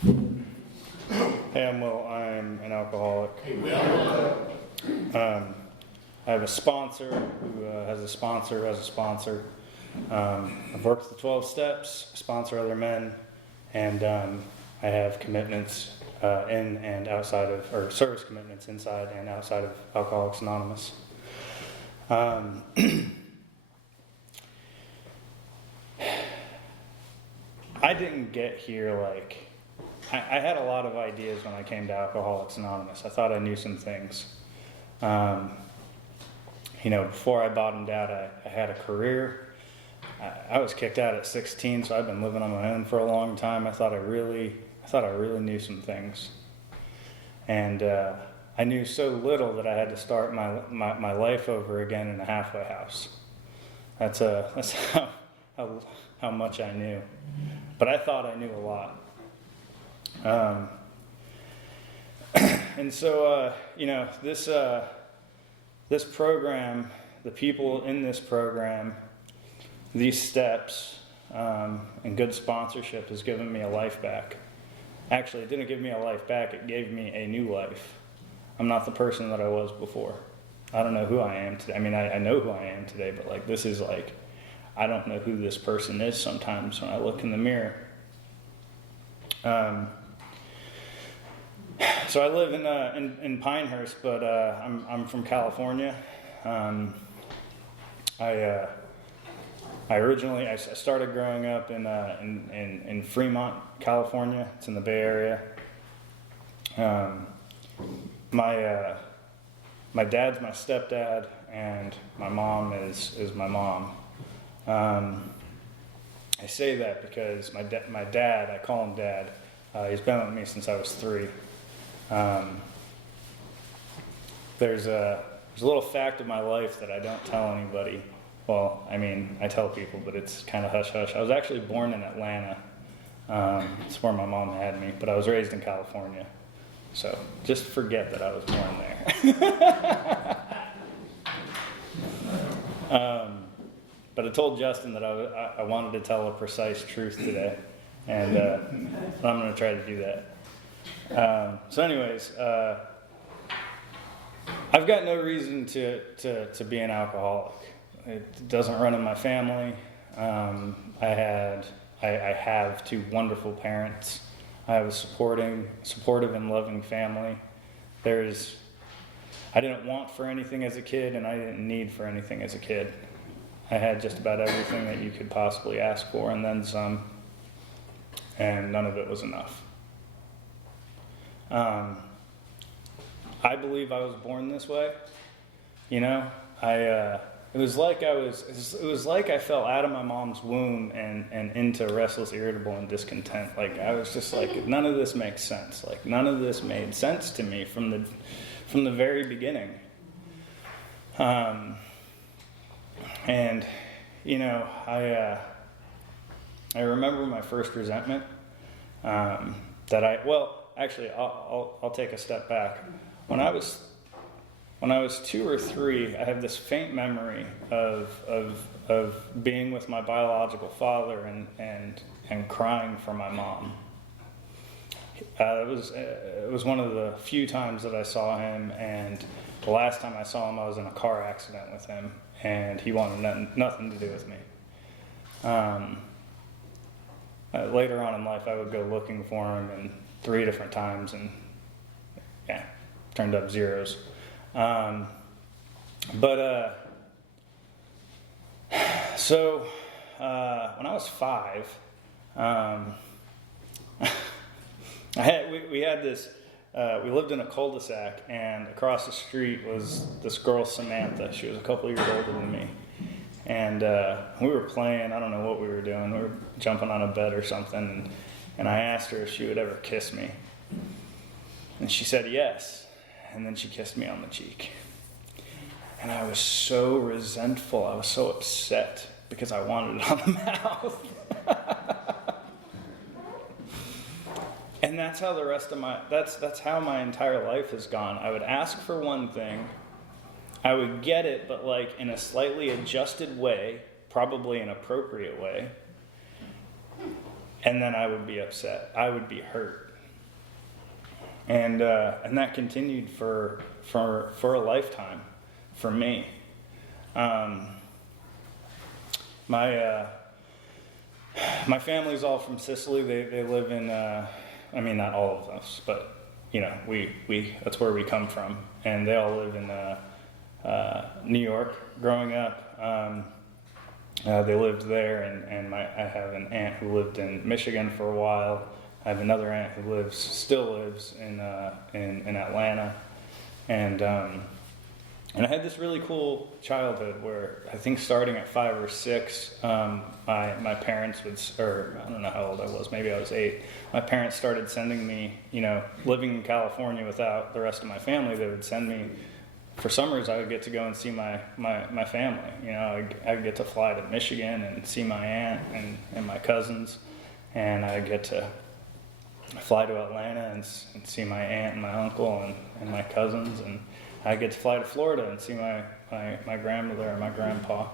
Hey, I'm Will. I'm an alcoholic. I have a sponsor who has a sponsor who has a sponsor. I've worked the 12 steps, sponsor other men, and I have commitments in and outside of, or service commitments inside and outside of Alcoholics Anonymous. I didn't get here like, I had a lot of ideas when I came to Alcoholics Anonymous. I thought I knew some things. Before I bottomed out, I had a career. I was kicked out at 16, so I've been living on my own for a long time. I thought I really knew some things. And I knew so little that I had to start my life over again in a halfway house. That's how much I knew. But I thought I knew a lot. And so, this program, the people in this program, these steps, and good sponsorship has given me a life back. Actually, it didn't give me a life back, it gave me a new life. I'm not the person that I was before. I don't know who I am today. I mean, I know who I am today, but this is I don't know who this person is sometimes when I look in the mirror. So I live in Pinehurst, but I'm from California. I started growing up in Fremont, California. It's in the Bay Area. My dad's my stepdad, and my mom is my mom. I say that because my dad, I call him Dad. He's been with me since I was 3. There's a little fact of my life that I don't tell anybody. Well, I mean, I tell people, but it's kind of hush-hush. I was actually born in Atlanta. It's where my mom had me, but I was raised in California. So just forget that I was born there. But I told Justin that I wanted to tell a precise truth today, and I'm going to try to do that. So anyways, I've got no reason to be an alcoholic. It doesn't run in my family. I have 2 wonderful parents. I have a supportive and loving family. I didn't want for anything as a kid, and I didn't need for anything as a kid. I had just about everything that you could possibly ask for, and then some, and none of it was enough. I believe I was born this way. It was like I fell out of my mom's womb and into restless, irritable, and discontent. I was just none of this makes sense. None of this made sense to me from the very beginning. I remember my first resentment. Actually, I'll take a step back. When I was 2 or 3, I have this faint memory of being with my biological father and crying for my mom. It was one of the few times that I saw him, and the last time I saw him, I was in a car accident with him, and he wanted nothing to do with me. Later on in life, I would go looking for him, and 3 different times, and turned up zeros. So when I was 5, we had this. We lived in a cul-de-sac, and across the street was this girl, Samantha. She was a couple years older than me, and we were playing. I don't know what we were doing. We were jumping on a bed or something, and I asked her if she would ever kiss me, and she said yes. And then she kissed me on the cheek. And I was so resentful. I was so upset because I wanted it on the mouth. And that's how the rest of that's how my entire life has gone. I would ask for one thing. I would get it, but in a slightly adjusted way, probably an appropriate way. And then I would be upset. I would be hurt. And that continued for a lifetime for me. My family's all from Sicily. They live in, I mean, not all of us, but you know, we that's where we come from, and they all live in New York. Growing up, they lived there, and I have an aunt who lived in Michigan for a while. I have another aunt who still lives in Atlanta, and I had this really cool childhood where I think starting at 5 or 6, my parents or I don't know how old I was, maybe I was 8. My parents started sending me, you know, living in California without the rest of my family, they would send me, for summers I would get to go and see my family. You know, I would get to fly to Michigan and see my aunt and my cousins, and I get to fly to Atlanta and see my aunt and my uncle and my cousins, and I get to fly to Florida and see my grandmother and my grandpa.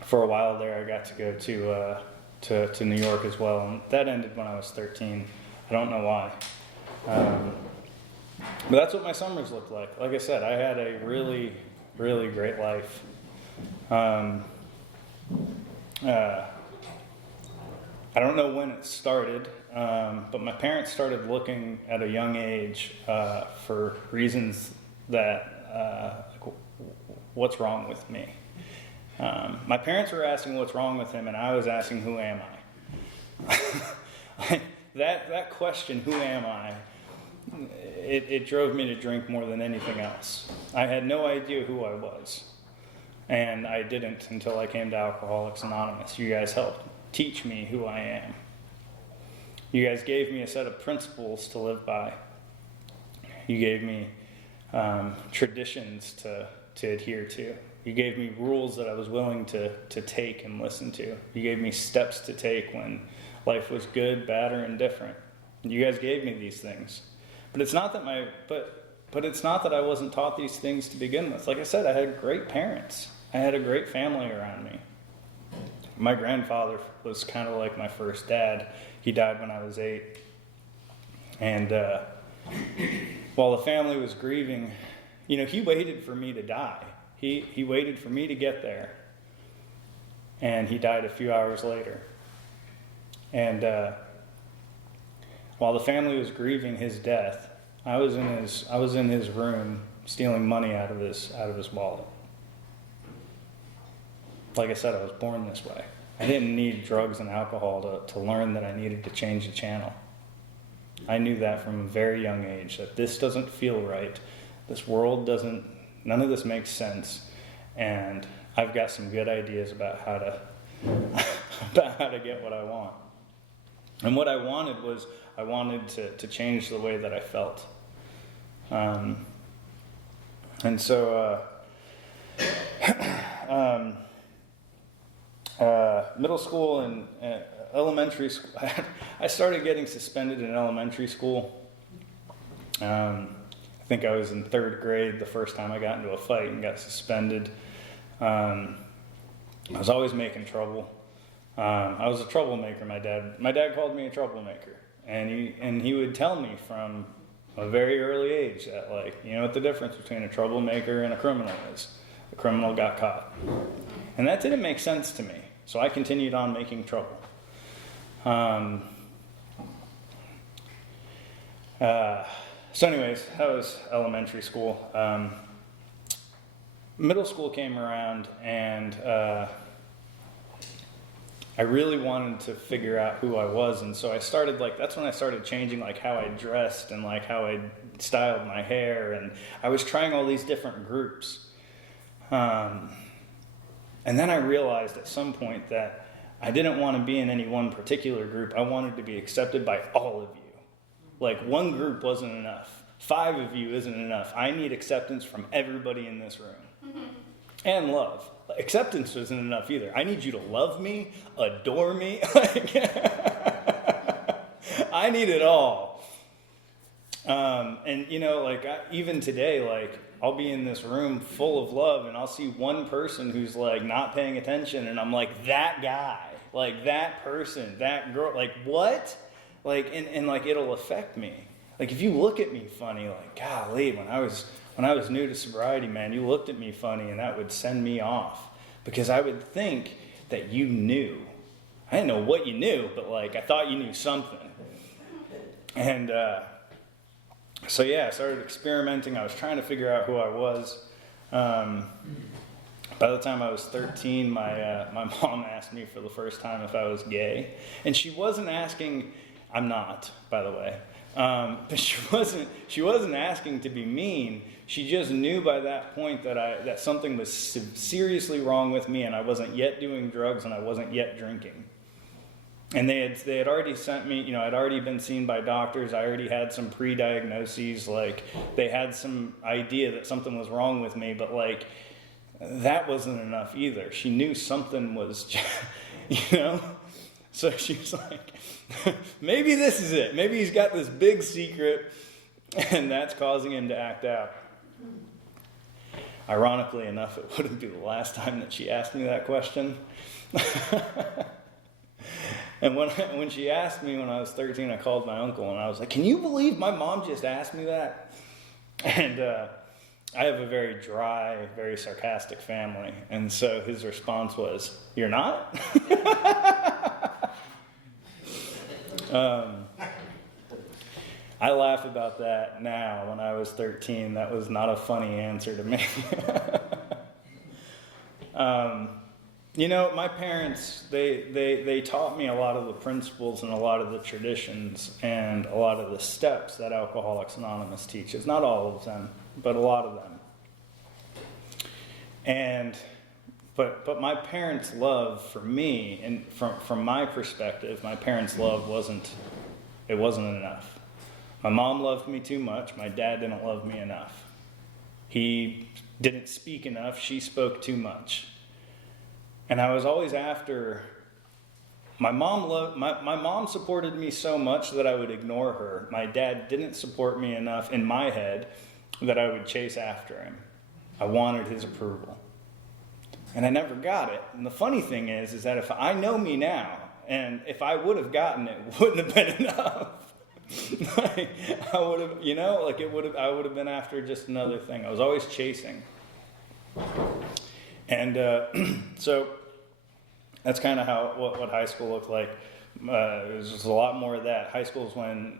For a while there, I got to go to New York as well, and that ended when I was 13. I don't know why. But that's what my summers looked like. Like I said, I had a really, really great life. I don't know when it started, but my parents started looking at a young age for reasons that, what's wrong with me? My parents were asking what's wrong with him, and I was asking, who am I? That question, who am I, it drove me to drink more than anything else. I had no idea who I was, and I didn't until I came to Alcoholics Anonymous. You guys helped teach me who I am. You guys gave me a set of principles to live by. You gave me traditions to adhere to. You gave me rules that I was willing to take and listen to. You gave me steps to take when life was good, bad, or indifferent. You guys gave me these things. But it's not that but it's not that I wasn't taught these things to begin with. Like I said, I had great parents. I had a great family around me. My grandfather was kind of like my first dad. He died when I was 8. And while the family was grieving, you know, he waited for me to die. He waited for me to get there. And he died a few hours later. And while the family was grieving his death, I was in his room stealing money out of his wallet. Like I said, I was born this way. I didn't need drugs and alcohol to learn that I needed to change the channel. I knew that from a very young age, that this doesn't feel right. This world none of this makes sense. And I've got some good ideas about how to get what I want. And what I wanted was, I wanted to change the way that I felt. And so, middle school and elementary school, I started getting suspended in elementary school. I think I was in 3rd grade the first time I got into a fight and got suspended. I was always making trouble. I was a troublemaker. My dad called me a troublemaker, and he would tell me from a very early age that, like, you know what the difference between a troublemaker and a criminal is? The criminal got caught. And that didn't make sense to me, so I continued on making trouble. So anyways, that was elementary school. Middle school came around, and I really wanted to figure out who I was, and so I started, that's when I started changing, how I dressed and, how I styled my hair, and I was trying all these different groups. And then I realized at some point that I didn't want to be in any one particular group. I wanted to be accepted by all of you. One group wasn't enough. 5 of you isn't enough. I need acceptance from everybody in this room. And love. Acceptance isn't enough either. I need you to love me, adore me. I need it all. And, even today, I'll be in this room full of love, and I'll see one person who's, not paying attention, and I'm like, that guy, that person, that girl, what? like, and like, it'll affect me. Like, if you look at me funny, like, golly, when I was new to sobriety, man, you looked at me funny, and that would send me off, because I would think that you knew. I didn't know what you knew, but like, I thought you knew something. And so yeah, I started experimenting. I was trying to figure out who I was. By the time I was 13, my mom asked me for the first time if I was gay, and she wasn't asking. I'm not, by the way, but she wasn't asking to be mean. She just knew by that point that something was seriously wrong with me, and I wasn't yet doing drugs, and I wasn't yet drinking. And they had already sent me, I'd already been seen by doctors. I already had some pre-diagnoses. Like, they had some idea that something was wrong with me, but like, that wasn't enough either. She knew something was, So she was like, maybe this is it. Maybe he's got this big secret, and that's causing him to act out. Ironically enough, it wouldn't be the last time that she asked me that question. And when she asked me when I was 13, I called my uncle, and I was like, can you believe my mom just asked me that? And I have a very dry, very sarcastic family. And so his response was, you're not? I laugh about that now. When I was 13, that was not a funny answer to me. My parents, they taught me a lot of the principles and a lot of the traditions and a lot of the steps that Alcoholics Anonymous teaches. Not all of them, but a lot of them. But my parents' love for me, and from my perspective, my parents' love wasn't enough. My mom loved me too much. My dad didn't love me enough. He didn't speak enough. She spoke too much. And I was always after. My mom supported me so much that I would ignore her. My dad didn't support me enough in my head that I would chase after him. I wanted his approval. And I never got it. And the funny thing is that if I know me now, and if I would have gotten it, it wouldn't have been enough. I would have, I would have been after just another thing. I was always chasing. And so that's kind of what high school looked like. It was just a lot more of that. High school is when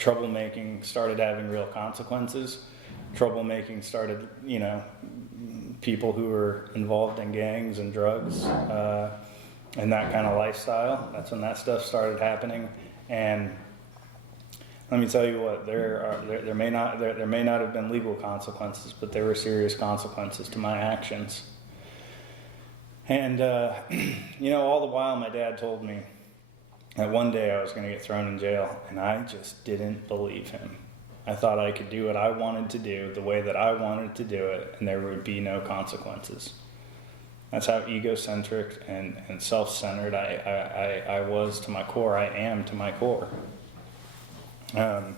troublemaking started having real consequences. Troublemaking started, people who were involved in gangs and drugs and that kind of lifestyle. That's when that stuff started happening. And let me tell you what, there may not have been legal consequences, but there were serious consequences to my actions. And all the while, my dad told me that one day I was going to get thrown in jail, and I just didn't believe him. I thought I could do what I wanted to do, the way that I wanted to do it, and there would be no consequences. That's how egocentric and self-centered I was to my core. I am to my core. When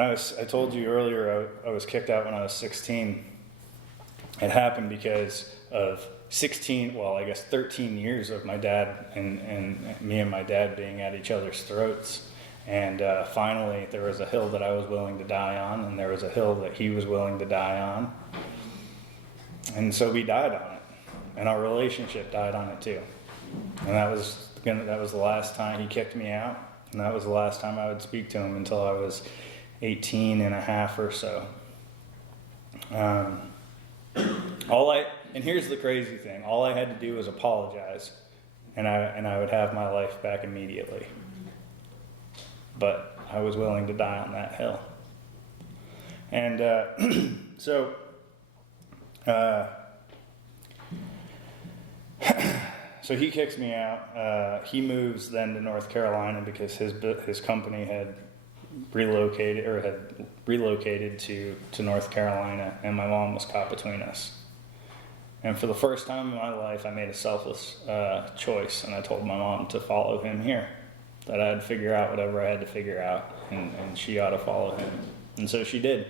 I told you earlier, I was kicked out when I was 16. It happened because of 13 years of my dad and me and my dad being at each other's throats. And finally, there was a hill that I was willing to die on, and there was a hill that he was willing to die on. And so we died on it, and our relationship died on it too. And that was the last time he kicked me out, and that was the last time I would speak to him until I was 18 and a half or so. And here's the crazy thing: all I had to do was apologize, and I would have my life back immediately. But I was willing to die on that hill. And so he kicks me out. He moves then to North Carolina because his company had relocated to North Carolina, and my mom was caught between us. And for the first time in my life, I made a selfless choice, and I told my mom to follow him here. That I had to figure out whatever I had to figure out, and she ought to follow him. And so she did.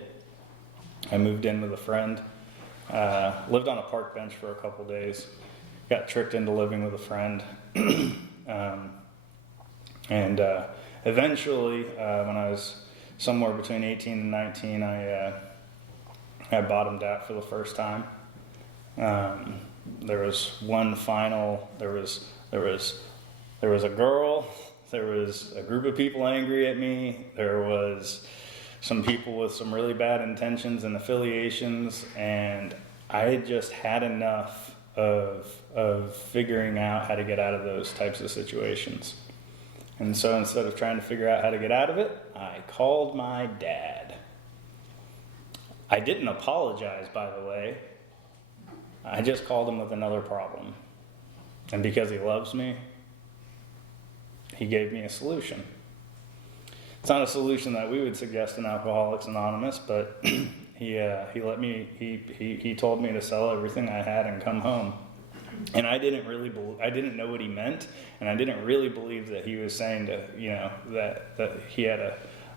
I moved in with a friend, lived on a park bench for a couple days, got tricked into living with a friend, And eventually, when I was somewhere between 18 and 19, I bottomed out for the first time. There was one final. There was a girl. There was a group of people angry at me. There was some people with some really bad intentions and affiliations, and I had just had enough of figuring out how to get out of those types of situations. And so instead of trying to figure out how to get out of it, I called my dad. I didn't apologize, by the way. I just called him with another problem. And because he loves me, he gave me a solution. It's not a solution that we would suggest in Alcoholics Anonymous, but he told me to sell everything I had and come home. And I didn't know what he meant, and I didn't really believe that he was saying that he had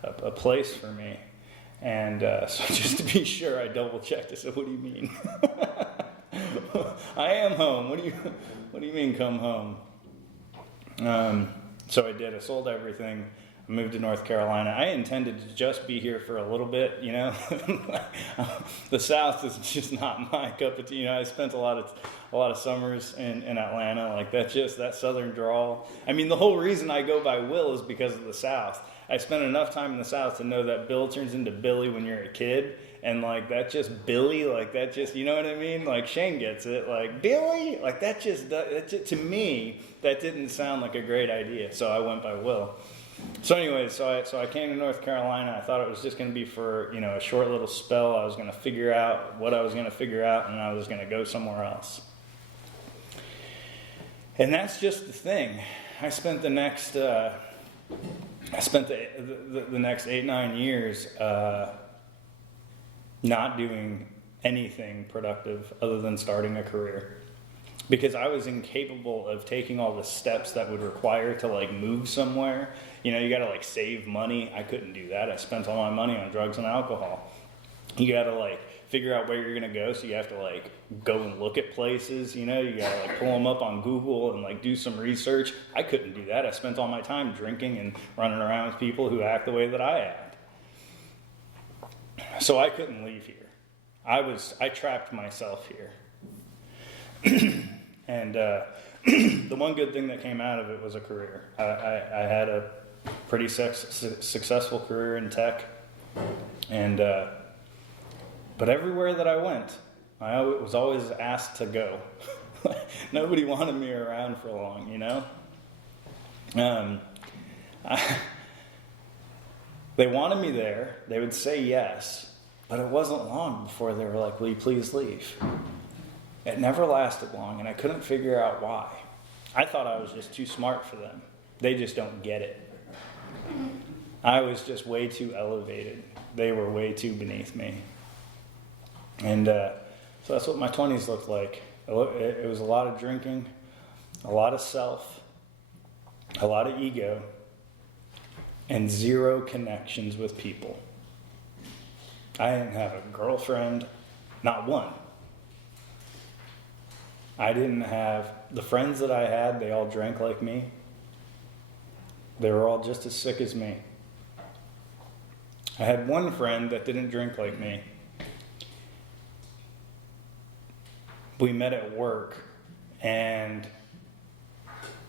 a place for me. And so just to be sure, I double checked. I said, "What do you mean?" I am home. What do you mean come home? So I did. I sold everything. I moved to North Carolina. I intended to just be here for a little bit, The South is just not my cup of tea. I spent a lot of summers in Atlanta, like that southern drawl. I mean, the whole reason I go by Will is because of the South. I spent enough time in the South to know that Bill turns into Billy when you're a kid. And like that just Billy, like that just, you know what I mean? Like Shane gets it, like Billy, like that just to me, that didn't sound like a great idea. So I went by Will. So anyway, so I came to North Carolina. I thought it was just going to be for, a short little spell. I was going to figure out what I was going to figure out, and I was going to go somewhere else. And that's just the thing. I spent the next the next 8-9 years not doing anything productive other than starting a career, because I was incapable of taking all the steps that would require to like move somewhere. You got to like save money. I couldn't do that. I spent all my money on drugs and alcohol. You got to like figure out where you're going to go. So you have to like go and look at places, you got to like pull them up on Google and like do some research. I couldn't do that. I spent all my time drinking and running around with people who act the way that I act. So I couldn't leave here. I trapped myself here. And the one good thing that came out of it was a career. I had a pretty successful career in tech, and but everywhere that I went, I was always asked to go. Nobody wanted me around for long, They wanted me there. They would say yes, but it wasn't long before they were like, "Will you please leave?" It never lasted long, and I couldn't figure out why. I thought I was just too smart for them. They just don't get it. I was just way too elevated. They were way too beneath me. And so that's what my 20s looked like. It was a lot of drinking, a lot of self, a lot of ego, and zero connections with people. I didn't have a girlfriend, not one. I didn't have, the friends that I had, they all drank like me. They were all just as sick as me. I had one friend that didn't drink like me. We met at work, and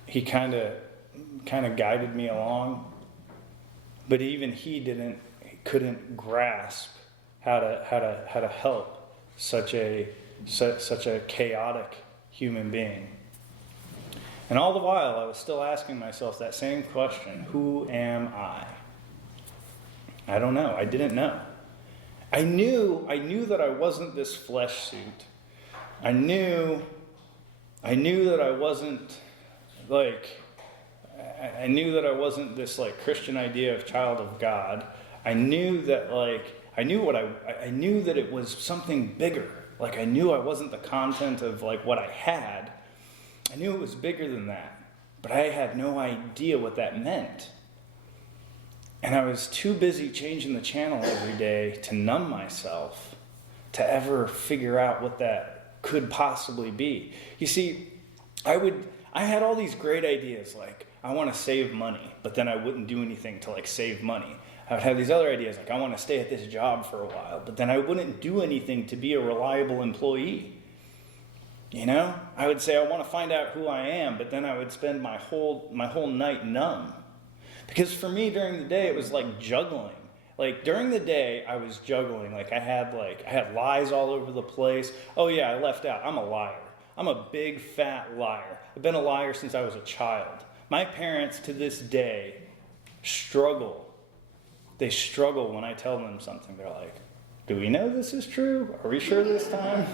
he kind of guided me along, but even he couldn't grasp how to help such a chaotic human being. And all the while, I was still asking myself that same question: who am I? I don't know. I didn't know. I knew that I wasn't this flesh suit. I knew that I wasn't this like Christian idea of child of God. I knew that I knew that it was something bigger. Like I knew I wasn't the content of like what I had. I knew it was bigger than that, but I had no idea what that meant. And I was too busy changing the channel every day to numb myself to ever figure out what that could possibly be. You see, I I had all these great ideas, like I want to save money, but then I wouldn't do anything to like save money. I would have these other ideas, like I want to stay at this job for a while, but then I wouldn't do anything to be a reliable employee. You know, I would say I want to find out who I am, but then I would spend my whole night numb. Because for me during the day it was like juggling. Like during the day I was juggling. Like I had lies all over the place. Oh yeah, I left out. I'm a liar. I'm a big fat liar. I've been a liar since I was a child. My parents to this day struggle. They struggle when I tell them something. They're like, do we know this is true? Are we sure this time?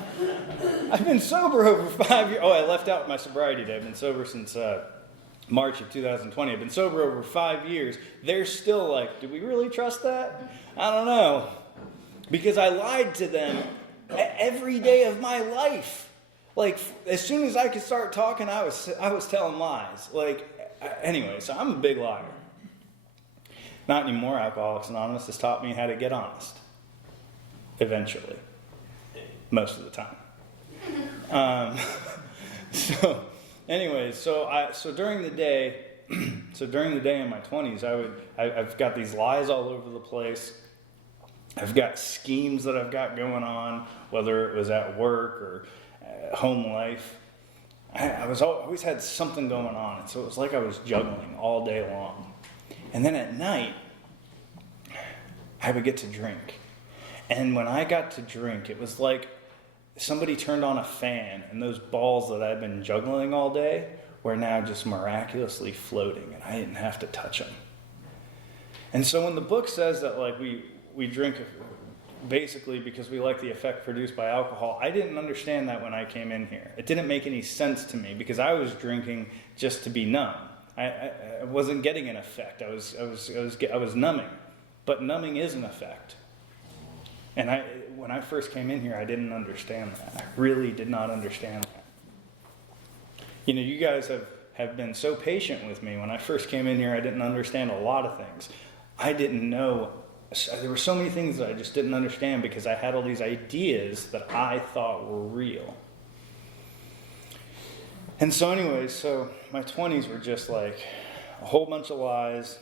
I've been sober over 5 years. Oh, I left out my sobriety day. I've been sober since March of 2020. I've been sober over 5 years. They're still like, do we really trust that? I don't know. Because I lied to them every day of my life. Like, as soon as I could start talking, I was telling lies. Anyway, so I'm a big liar. Not anymore. Alcoholics Anonymous has taught me how to get honest. Eventually. Most of the time. So during the day, in my 20s, I've got these lies all over the place. I've got schemes that I've got going on, whether it was at work or home life. I always had something going on, and so it was like I was juggling all day long. And then at night, I would get to drink. And when I got to drink, it was like somebody turned on a fan, and those balls that I'd been juggling all day were now just miraculously floating, and I didn't have to touch them. And so when the book says that we drink basically because we like the effect produced by alcohol, I didn't understand that when I came in here. It didn't make any sense to me because I was drinking just to be numb. I wasn't getting an effect. I was numbing, but numbing is an effect. And when I first came in here, I didn't understand that. I really did not understand that. You know, you guys have been so patient with me. When I first came in here, I didn't understand a lot of things. I didn't know. There were so many things that I just didn't understand because I had all these ideas that I thought were real. And so anyways, my 20s were just like a whole bunch of lies,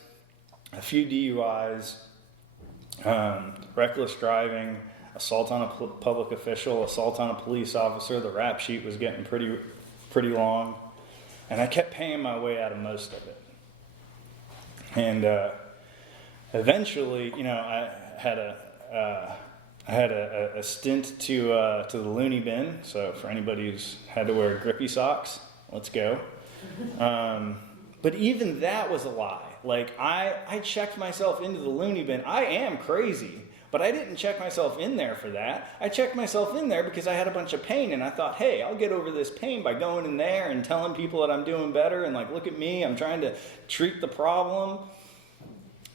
a few DUIs, reckless driving, assault on a public official, assault on a police officer. The rap sheet was getting pretty long, and I kept paying my way out of most of it. And eventually, you know, I had a stint to the loony bin. So for anybody who's had to wear grippy socks, let's go. But even that was a lie. Like, I checked myself into the loony bin. I am crazy, but I didn't check myself in there for that. I checked myself in there because I had a bunch of pain, and I thought, hey, I'll get over this pain by going in there and telling people that I'm doing better, and like, look at me, I'm trying to treat the problem.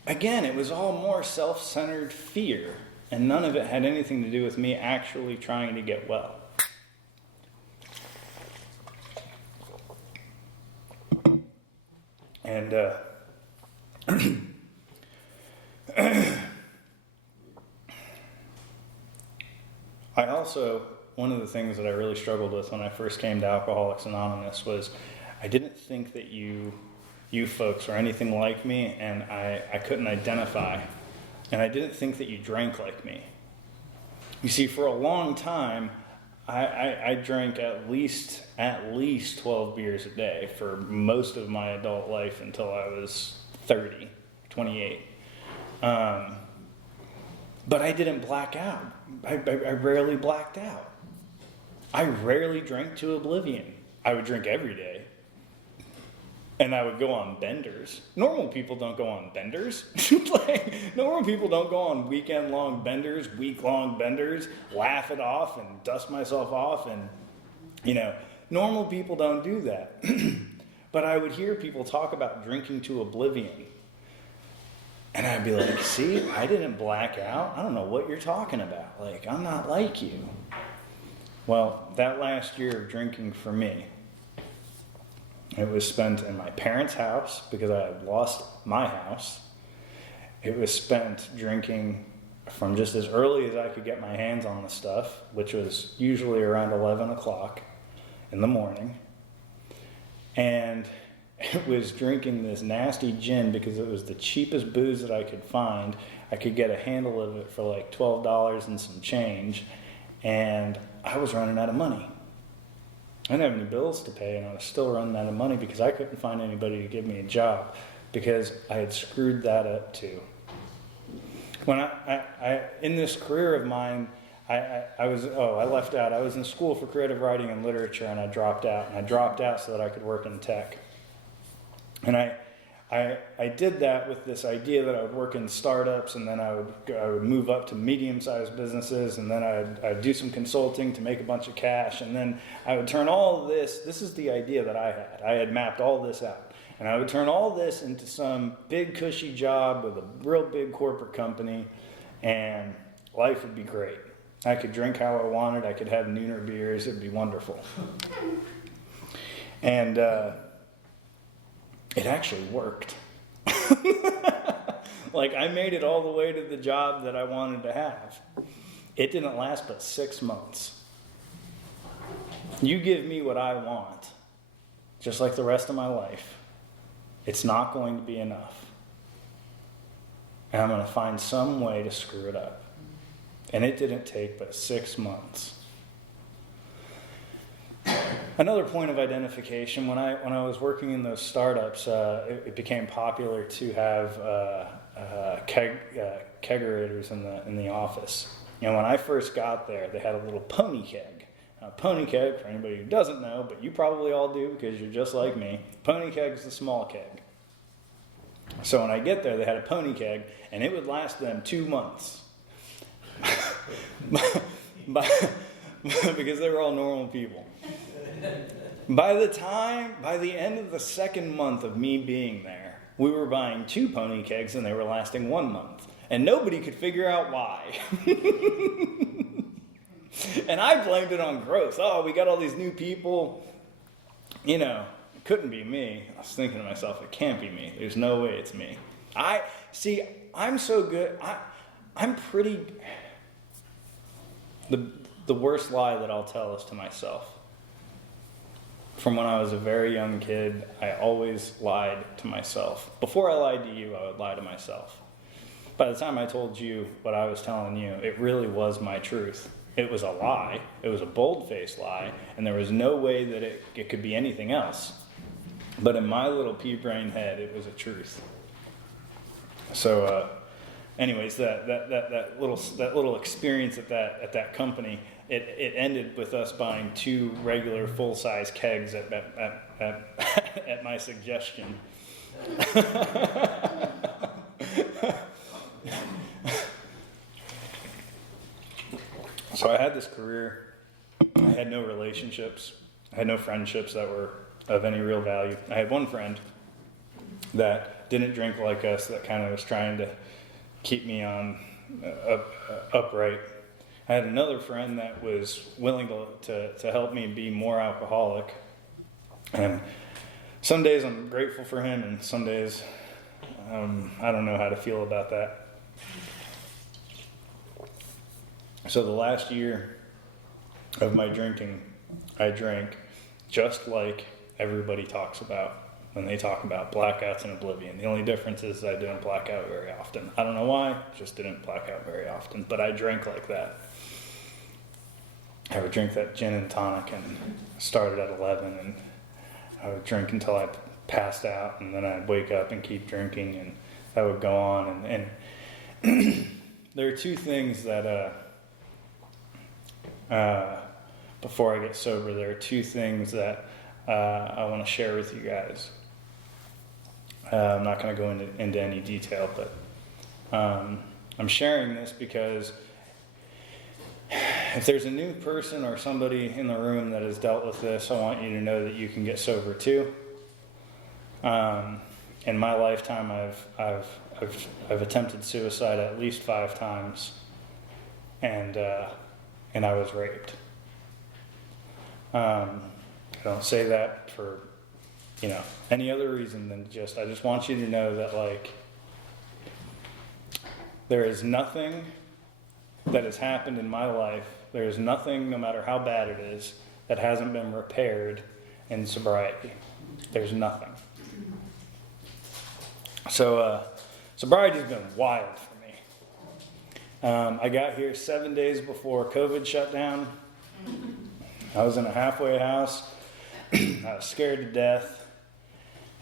Again, it was all more self-centered fear, and none of it had anything to do with me actually trying to get well. And I also, one of the things that I really struggled with when I first came to Alcoholics Anonymous was I didn't think that you folks were anything like me, and I couldn't identify. And I didn't think that you drank like me. You see, for a long time, I drank at least 12 beers a day for most of my adult life until I was 30, 28. But I didn't black out. I rarely blacked out. I rarely drank to oblivion. I would drink every day. And I would go on benders. Normal people don't go on benders. Normal people don't go on weekend-long benders, week-long benders, laugh it off and dust myself off. And, you know, normal people don't do that. But I would hear people talk about drinking to oblivion. And I'd be like, see, I didn't black out. I don't know what you're talking about. Like, I'm not like you. Well, that last year of drinking for me, it was spent in my parents' house because I had lost my house. It was spent drinking from just as early as I could get my hands on the stuff, which was usually around 11 o'clock in the morning. and was drinking this nasty gin because it was the cheapest booze that I could find. I could get a handle of it for like $12 and some change, and I was running out of money. I didn't have any bills to pay, and I was still running out of money because I couldn't find anybody to give me a job because I had screwed that up too. When I in this career of mine, I left out. I was in school for creative writing and literature, and I dropped out. And I dropped out so that I could work in tech. And I did that with this idea that I would work in startups, and then I would move up to medium-sized businesses, and then I'd do some consulting to make a bunch of cash, and then I would turn all of this. This is the idea that I had. I had mapped all this out, and I would turn all this into some big cushy job with a real big corporate company, and life would be great. I could drink how I wanted. I could have nooner beers. It'd be wonderful. And it actually worked. Like, I made it all the way to the job that I wanted to have. It didn't last but 6 months. You give me what I want, just like the rest of my life, it's not going to be enough. And I'm going to find some way to screw it up. And it didn't take but 6 months. Another point of identification, when I was working in those startups, it became popular to have kegerators in the office. And when I first got there, they had a little pony keg. Now, pony keg, for anybody who doesn't know, but you probably all do because you're just like me, pony keg is the small keg. So when I get there, they had a pony keg, and it would last them 2 months. Because they were all normal people. By the end of the second month of me being there, we were buying 2 pony kegs and they were lasting 1 month. And nobody could figure out why. And I blamed it on growth. Oh, we got all these new people. You know, it couldn't be me. I was thinking to myself, it can't be me. There's no way it's me. I'm so good. I'm pretty... The worst lie that I'll tell is to myself. From when I was a very young kid, I always lied to myself. Before I lied to you, I would lie to myself. By the time I told you what I was telling you, it really was my truth. It was a lie. It was a bold-faced lie, and there was no way that it could be anything else. But in my little pea-brain head, it was a truth. So, anyways, that little experience at that company, it ended with us buying 2 regular full-size kegs at my suggestion. So I had this career. I had no relationships. I had no friendships that were of any real value. I had one friend that didn't drink like us, that kind of was trying to keep me on upright. I had another friend that was willing to help me be more alcoholic. And some days I'm grateful for him, and some days I don't know how to feel about that. So the last year of my drinking, I drank just like everybody talks about when they talk about blackouts and oblivion. The only difference is I didn't black out very often. I don't know why, just didn't black out very often, but I drank like that. I would drink that gin and tonic and started at 11, and I would drink until I passed out, and then I'd wake up and keep drinking, and that would go on. And there are 2 things that before I get sober, there are 2 things that I want to share with you guys. I'm not going to go into any detail, but I'm sharing this because if there's a new person or somebody in the room that has dealt with this, I want you to know that you can get sober too. In my lifetime, I've attempted suicide at least 5 times, and I was raped. I don't say that for any other reason than I just want you to know that, like, there is nothing that has happened in my life, there is nothing, no matter how bad it is, that hasn't been repaired in sobriety. There's nothing. So sobriety's been wild for me. I got here 7 days before COVID shut down. I was in a halfway house. I was scared to death.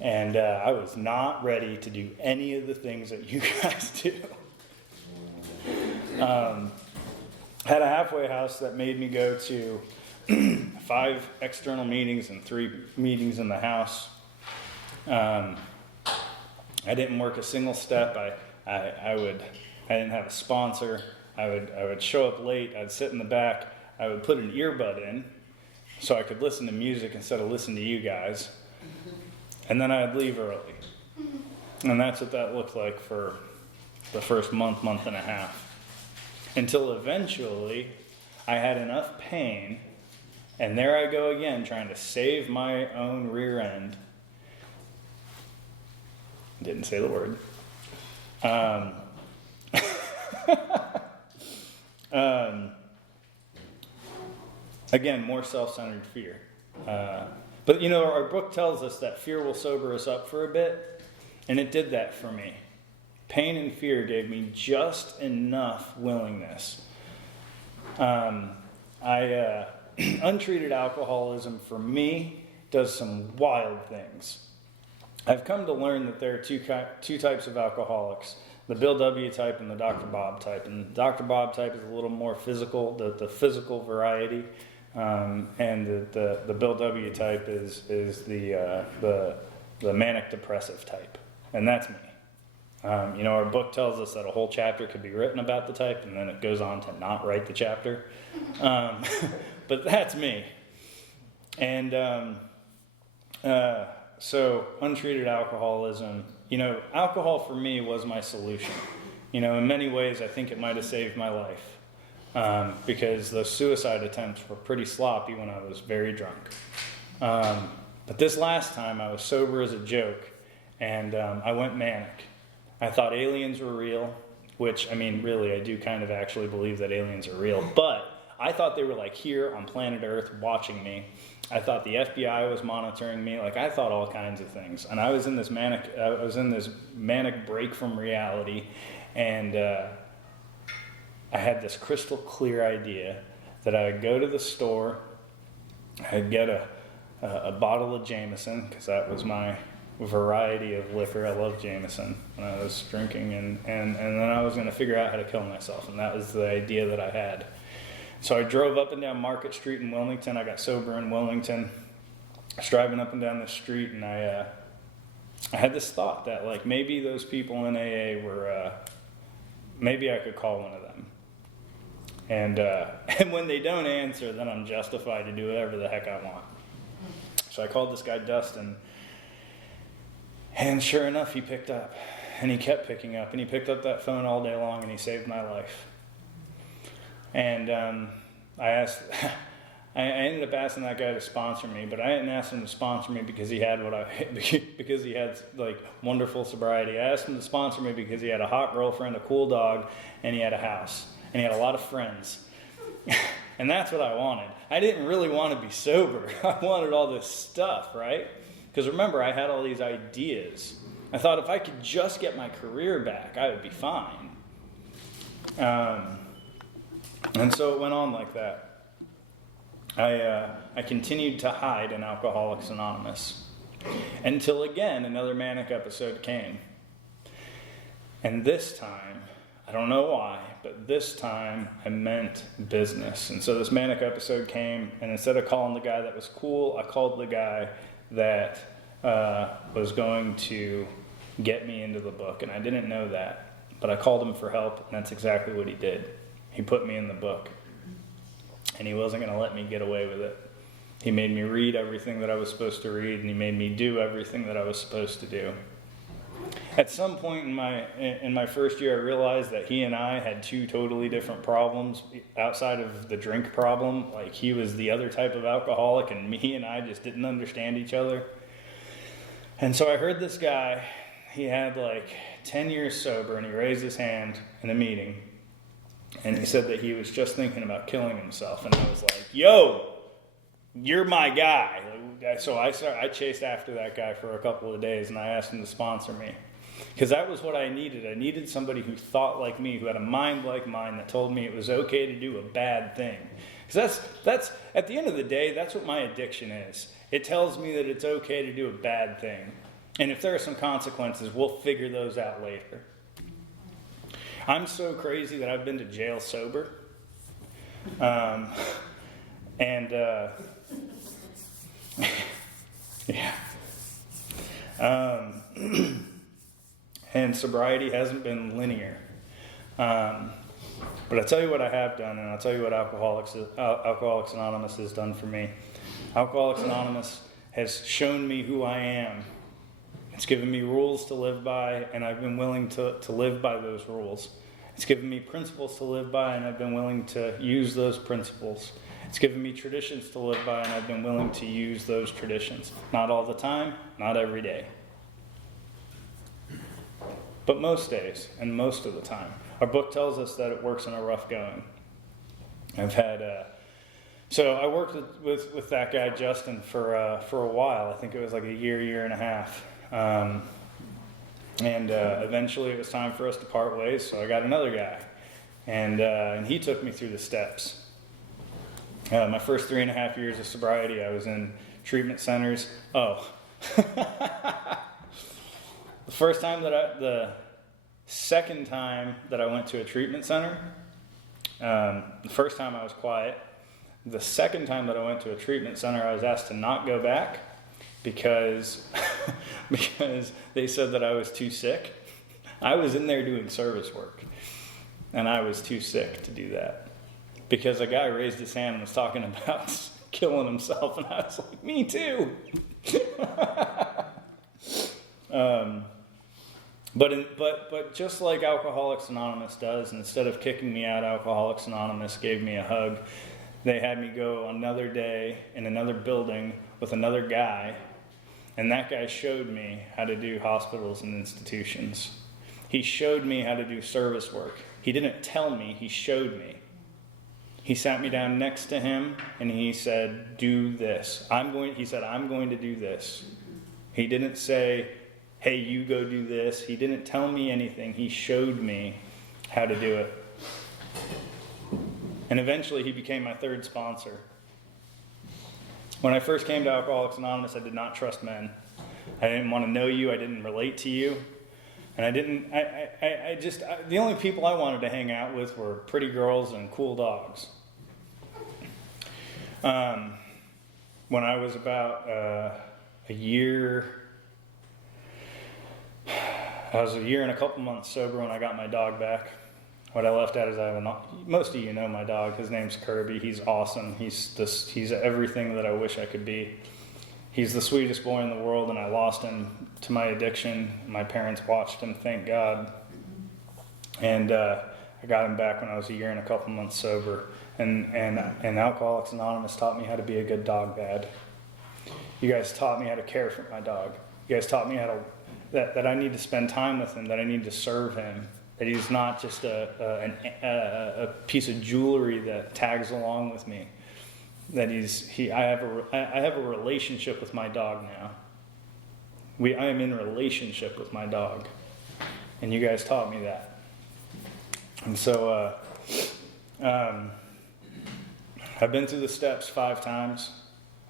And I was not ready to do any of the things that you guys do. Had a halfway house that made me go to 5 external meetings and 3 meetings in the house. I didn't work a single step. I didn't have a sponsor. I would show up late. I'd sit in the back. I would put an earbud in so I could listen to music instead of listen to you guys. And then I'd leave early. And that's what that looked like for the first month and a half. Until eventually I had enough pain, and there I go again trying to save my own rear end. Didn't say the word. Again, more self-centered fear. But our book tells us that fear will sober us up for a bit, and it did that for me. Pain and fear gave me just enough willingness. Untreated alcoholism for me does some wild things. I've come to learn that there are two types of alcoholics, the Bill W. type and the Dr. Bob type. And the Dr. Bob type is a little more physical, the physical variety. And the Bill W. type is the manic depressive type. And that's me. Our book tells us that a whole chapter could be written about the type, and then it goes on to not write the chapter. But that's me. And so untreated alcoholism, alcohol for me was my solution. In many ways, I think it might have saved my life because those suicide attempts were pretty sloppy when I was very drunk. But this last time, I was sober as a joke, and I went manic. I thought aliens were real, which, really, I do kind of actually believe that aliens are real, but I thought they were like here on planet Earth watching me. I thought the FBI was monitoring me. I thought all kinds of things. And I was in this manic break from reality, and I had this crystal clear idea that I would go to the store, I'd get a bottle of Jameson, because that was my variety of liquor. I loved Jameson when I was drinking, and then I was going to figure out how to kill myself, and that was the idea that I had. So I drove up and down Market Street in Wilmington. I got sober in Wilmington. I was driving up and down the street, and I had this thought that maybe those people in AA were, maybe I could call one of them. And when they don't answer, then I'm justified to do whatever the heck I want. So I called this guy Dustin, and sure enough, he picked up, and he kept picking up, and he picked up that phone all day long, and he saved my life. And I ended up asking that guy to sponsor me, but I didn't ask him to sponsor me because he had because he had wonderful sobriety. I asked him to sponsor me because he had a hot girlfriend, a cool dog, and he had a house, and he had a lot of friends. And that's what I wanted. I didn't really want to be sober. I wanted all this stuff, right? Because remember, I had all these ideas. I thought if I could just get my career back, I would be fine. And so it went on like that. I continued to hide in Alcoholics Anonymous until again another manic episode came. And this time, I don't know why, but this time I meant business. And so this manic episode came, and instead of calling the guy that was cool, I called the guy that was going to get me into the book. And I didn't know that, but I called him for help, and that's exactly what he did. He put me in the book, and he wasn't going to let me get away with it. He made me read everything that I was supposed to read, and he made me do everything that I was supposed to do. At some point in my first year, I realized that he and I had two totally different problems outside of the drink problem. He was the other type of alcoholic, and me and I just didn't understand each other. And so I heard this guy, he had 10 years sober, and he raised his hand in a meeting. And he said that he was just thinking about killing himself. And I was like, yo, you're my guy. So I chased after that guy for a couple of days, and I asked him to sponsor me. Because that was what I needed. I needed somebody who thought like me, who had a mind like mine, that told me it was okay to do a bad thing. Because that's at the end of the day, that's what my addiction is. It tells me that it's okay to do a bad thing. And if there are some consequences, we'll figure those out later. I'm so crazy that I've been to jail sober. Yeah. And sobriety hasn't been linear. But I'll tell you what I have done, and I'll tell you what Alcoholics Anonymous has done for me. Alcoholics Anonymous has shown me who I am. It's given me rules to live by, and I've been willing to live by those rules. It's given me principles to live by, and I've been willing to use those principles. It's given me traditions to live by, and I've been willing to use those traditions. Not all the time, not every day. But most days, and most of the time. Our book tells us that it works in a rough going. So I worked with that guy, Justin, for a while. I think it was like a year and a half. Eventually it was time for us to part ways, so I got another guy. And he took me through the steps. My first 3.5 years of sobriety, I was in treatment centers. The second time that I went to a treatment center, the first time I was quiet. The second time that I went to a treatment center, I was asked to not go back because they said that I was too sick. I was in there doing service work, and I was too sick to do that because a guy raised his hand and was talking about killing himself, and I was like, me too. But just like Alcoholics Anonymous does, instead of kicking me out, Alcoholics Anonymous gave me a hug. They had me go another day in another building with another guy, and that guy showed me how to do hospitals and institutions. He showed me how to do service work. He didn't tell me, he showed me. He sat me down next to him and he said, do this. He said, I'm going to do this. He didn't say, hey, you go do this. He didn't tell me anything. He showed me how to do it. And eventually he became my third sponsor. When I first came to Alcoholics Anonymous, I did not trust men. I didn't want to know you. I didn't relate to you. And the only people I wanted to hang out with were pretty girls and cool dogs. When I was about a year and a couple months sober when I got my dog back. What I left out is most of you know my dog. His name's Kirby. He's awesome. He's everything that I wish I could be. He's the sweetest boy in the world, and I lost him to my addiction. My parents watched him, thank God. And I got him back when I was a year and a couple months sober. And Alcoholics Anonymous taught me how to be a good dog dad. You guys taught me how to care for my dog. You guys taught me that I need to spend time with him, that I need to serve him, that he's not just a piece of jewelry that tags along with me. That I have a relationship with my dog now. I am in a relationship with my dog, and you guys taught me that. And so I've been through the steps 5 times,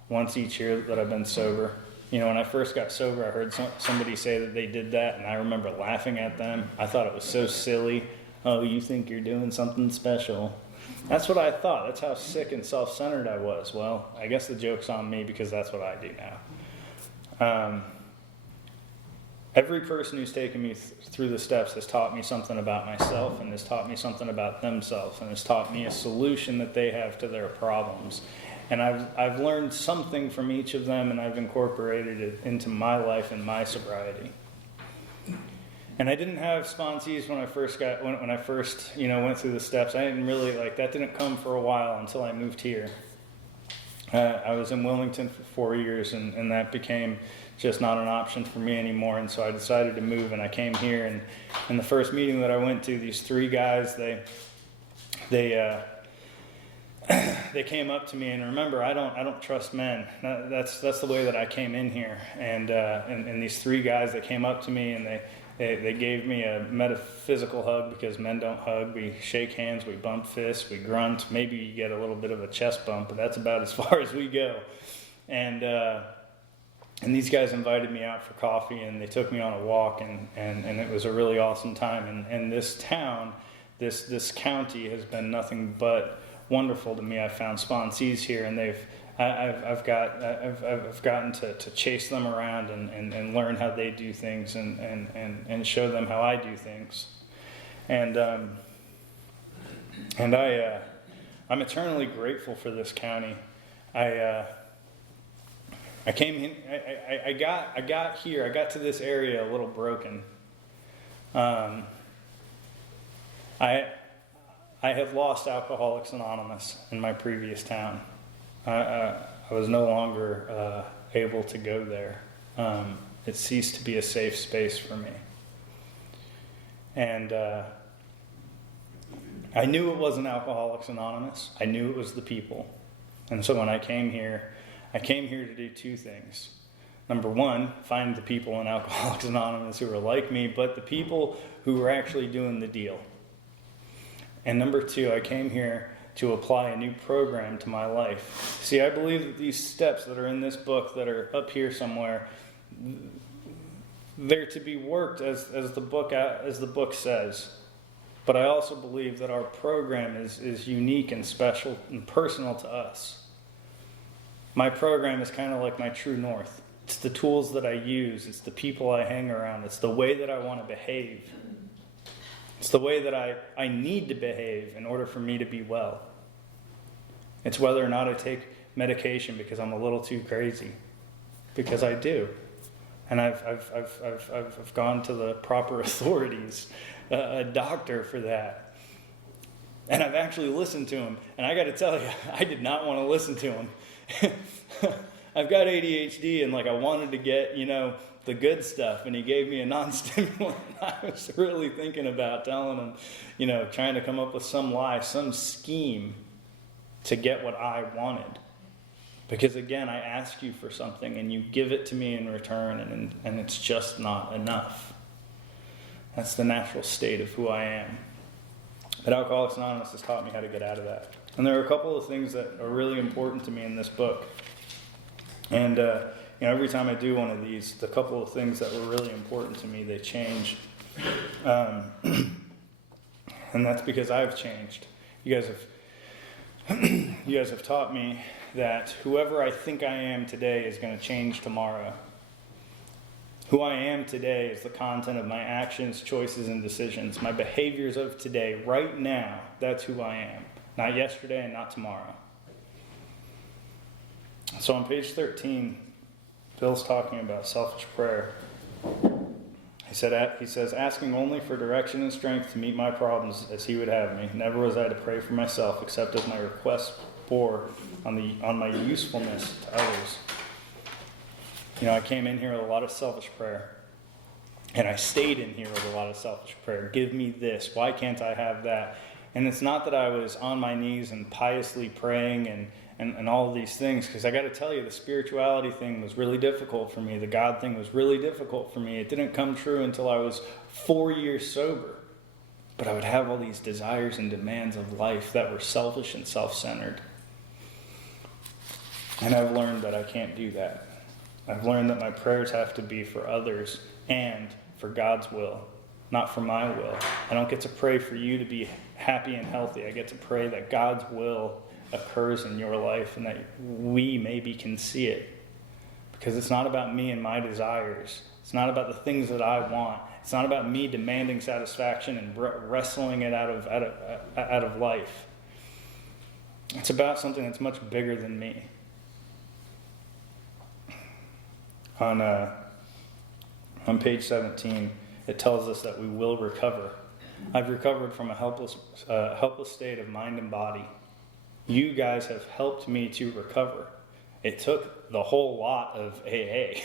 once each year that I've been sober. You know, when I first got sober, I heard somebody say that they did that, and I remember laughing at them. I thought it was so silly. Oh, you think you're doing something special. That's what I thought. That's how sick and self-centered I was. Well, I guess the joke's on me because that's what I do now. Every person who's taken me through the steps has taught me something about myself, and has taught me something about themselves, and has taught me a solution that they have to their problems. And I've learned something from each of them, and I've incorporated it into my life and my sobriety. And I didn't have sponsees when I first went through the steps. I didn't really that didn't come for a while until I moved here. I was in Wilmington for 4 years, and that became just not an option for me anymore. And so I decided to move, and I came here. And in the first meeting that I went to, these 3 guys, they came up to me, and remember, I don't trust men. That's the way that I came in here. And these three guys that came up to me, and they gave me a metaphysical hug, because men don't hug. We shake hands, we bump fists, we grunt. Maybe you get a little bit of a chest bump, but that's about as far as we go. And these guys invited me out for coffee, and they took me on a walk, and it was a really awesome time. And this town, this county has been nothing but wonderful to me. I found sponsees here, and I've gotten to chase them around and learn how they do things, and show them how I do things. And I'm eternally grateful for this county. I came in, I got here, I got to this area a little broken. I have lost Alcoholics Anonymous in my previous town. I was no longer able to go there. It ceased to be a safe space for me. And I knew it wasn't Alcoholics Anonymous. I knew it was the people. And so when I came here to do two things. Number one, find the people in Alcoholics Anonymous who are like me, but the people who are actually doing the deal. And number two, I came here to apply a new program to my life. See, I believe that these steps that are in this book, that are up here somewhere, they're to be worked as the book says. But I also believe that our program is unique and special and personal to us. My program is kind of like my true north. It's the tools that I use. It's the people I hang around. It's the way that I want to behave. It's the way that I need to behave in order for me to be well. It's whether or not I take medication because I'm a little too crazy. Because I do. And I've gone to the proper authorities, a doctor for that. And I've actually listened to him. And I got to tell you, I did not want to listen to him. I've got ADHD, and I wanted to get, the good stuff, and he gave me a non-stimulant. I was really thinking about telling him, trying to come up with some lie, some scheme to get what I wanted. Because again, I ask you for something, and you give it to me in return, and it's just not enough. That's the natural state of who I am. But Alcoholics Anonymous has taught me how to get out of that. And there are a couple of things that are really important to me in this book. And every time I do one of these, the couple of things that were really important to me, they change. And that's because I've changed. You guys have taught me that whoever I think I am today is going to change tomorrow. Who I am today is the content of my actions, choices, and decisions. My behaviors of today, right now, that's who I am. Not yesterday and not tomorrow. So on page 13, Bill's talking about selfish prayer. He says, asking only for direction and strength to meet my problems as he would have me. Never was I to pray for myself, except as my requests bore on my usefulness to others. I came in here with a lot of selfish prayer. And I stayed in here with a lot of selfish prayer. Give me this. Why can't I have that? And it's not that I was on my knees and piously praying and all of these things, because I got to tell you, the spirituality thing was really difficult for me. The God thing was really difficult for me. It didn't come true until I was 4 years sober. But I would have all these desires and demands of life that were selfish and self-centered. And I've learned that I can't do that. I've learned that my prayers have to be for others and for God's will, not for my will. I don't get to pray for you to be happy and healthy. I get to pray that God's will occurs in your life and that we maybe can see it. Because it's not about me and my desires. It's not about the things that I want. It's not about me demanding satisfaction and wrestling it out of life. It's about something that's much bigger than me. On page 17, it tells us that we will recover. I've recovered from a helpless state of mind and body. You guys have helped me to recover. It took the whole lot of AA.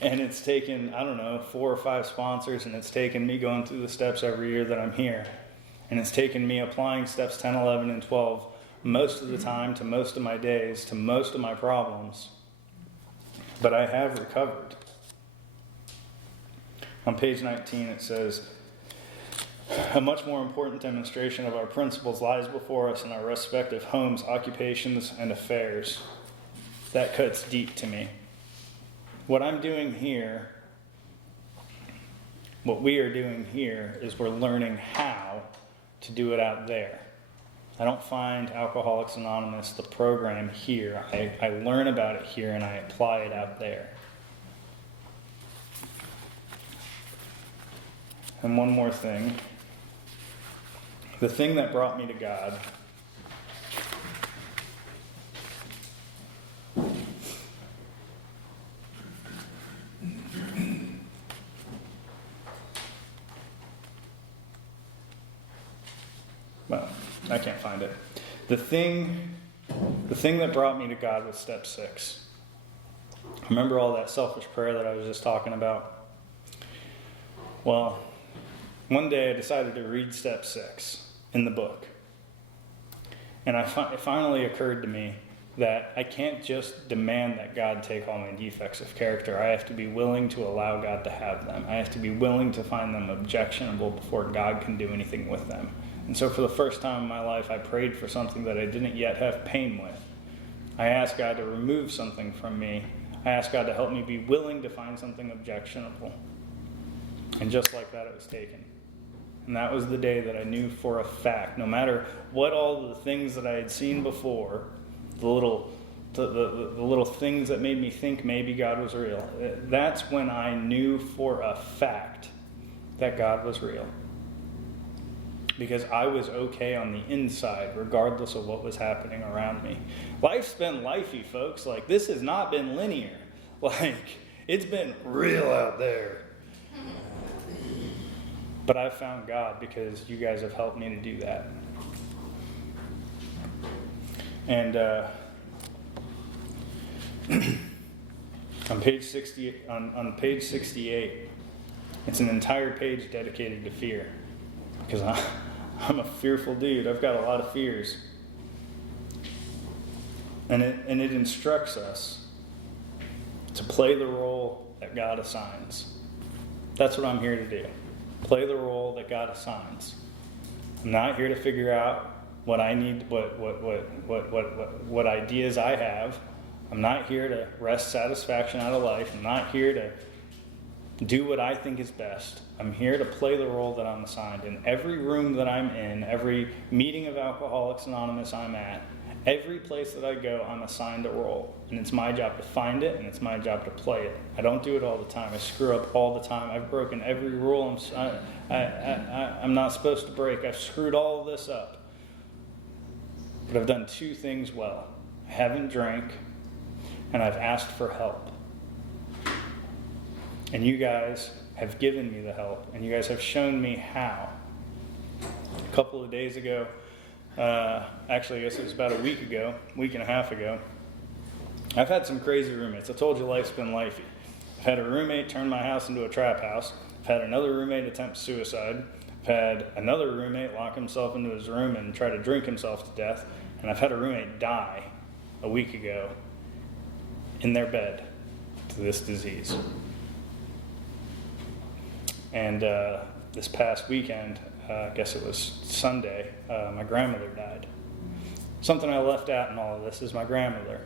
And it's taken, 4 or 5 sponsors, and it's taken me going through the steps every year that I'm here. And it's taken me applying steps 10, 11, and 12 most of the time to most of my days, to most of my problems. But I have recovered. On page 19 it says, a much more important demonstration of our principles lies before us in our respective homes, occupations, and affairs. That cuts deep to me. What I'm doing here, what we are doing here, is we're learning how to do it out there. I don't find Alcoholics Anonymous, the program, here. I learn about it here and I apply it out there. And one more thing. The thing that brought me to God well, I can't find it. The thing that brought me to God was step 6. Remember all that selfish prayer that I was just talking about? Well, one day I decided to read step 6 in the book. And it finally occurred to me that I can't just demand that God take all my defects of character. I have to be willing to allow God to have them. I have to be willing to find them objectionable before God can do anything with them. And so for the first time in my life, I prayed for something that I didn't yet have pain with. I asked God to remove something from me. I asked God to help me be willing to find something objectionable. And just like that, it was taken. And that was the day that I knew for a fact, no matter what all the things that I had seen before, the little things that made me think maybe God was real, that's when I knew for a fact that God was real. Because I was okay on the inside, regardless of what was happening around me. Life's been lifey, folks. Like, this has not been linear. Like, it's been real out there. But I've found God because you guys have helped me to do that. And on page 68, it's an entire page dedicated to fear. Because I'm a fearful dude. I've got a lot of fears. And it instructs us to play the role that God assigns. That's what I'm here to do. Play the role that God assigns. I'm not here to figure out what I need, what ideas I have. I'm not here to wrest satisfaction out of life. I'm not here to do what I think is best. I'm here to play the role that I'm assigned. In every room that I'm in, every meeting of Alcoholics Anonymous I'm at, every place that I go, I'm assigned a role. And it's my job to find it, and it's my job to play it. I don't do it all the time. I screw up all the time. I've broken every rule I'm not supposed to break. I've screwed all of this up. But I've done 2 things well. I haven't drank, and I've asked for help. And you guys have given me the help, and you guys have shown me how. A couple of days ago, actually I guess it was about a week and a half ago, I've had some crazy roommates. I told you life's been lifey. I've had a roommate turn my house into a trap house. I've had another roommate attempt suicide. I've had another roommate lock himself into his room and try to drink himself to death. And I've had a roommate die a week ago in their bed to this disease. And this past weekend, I guess it was Sunday, my grandmother died. Something I left out in all of this is my grandmother.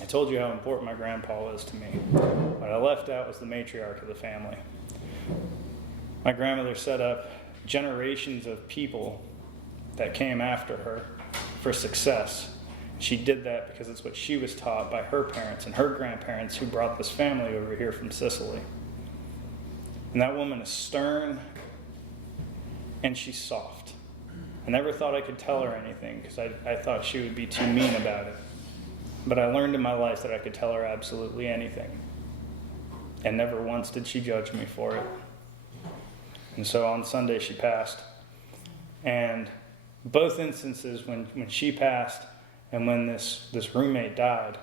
I told you how important my grandpa was to me. What I left out was the matriarch of the family. My grandmother set up generations of people that came after her for success. She did that because it's what she was taught by her parents and her grandparents who brought this family over here from Sicily. And that woman is stern and she's soft. I never thought I could tell her anything because I thought she would be too mean about it. But I learned in my life that I could tell her absolutely anything. And never once did she judge me for it. And so on Sunday she passed. And both instances, when she passed and when this roommate died,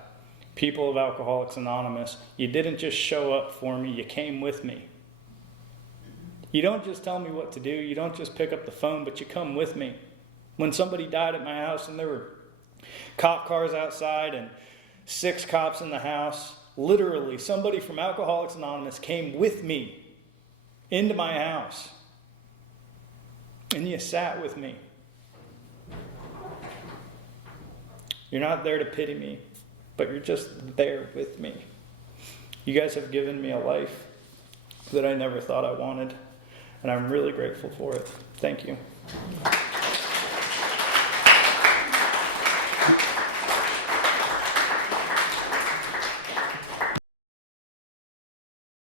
people of Alcoholics Anonymous, you didn't just show up for me, you came with me. You don't just tell me what to do. You don't just pick up the phone, but you come with me. When somebody died at my house and there were cop cars outside and 6 cops in the house, literally somebody from Alcoholics Anonymous came with me into my house. And you sat with me. You're not there to pity me, but you're just there with me. You guys have given me a life that I never thought I wanted, and I'm really grateful for it. Thank you.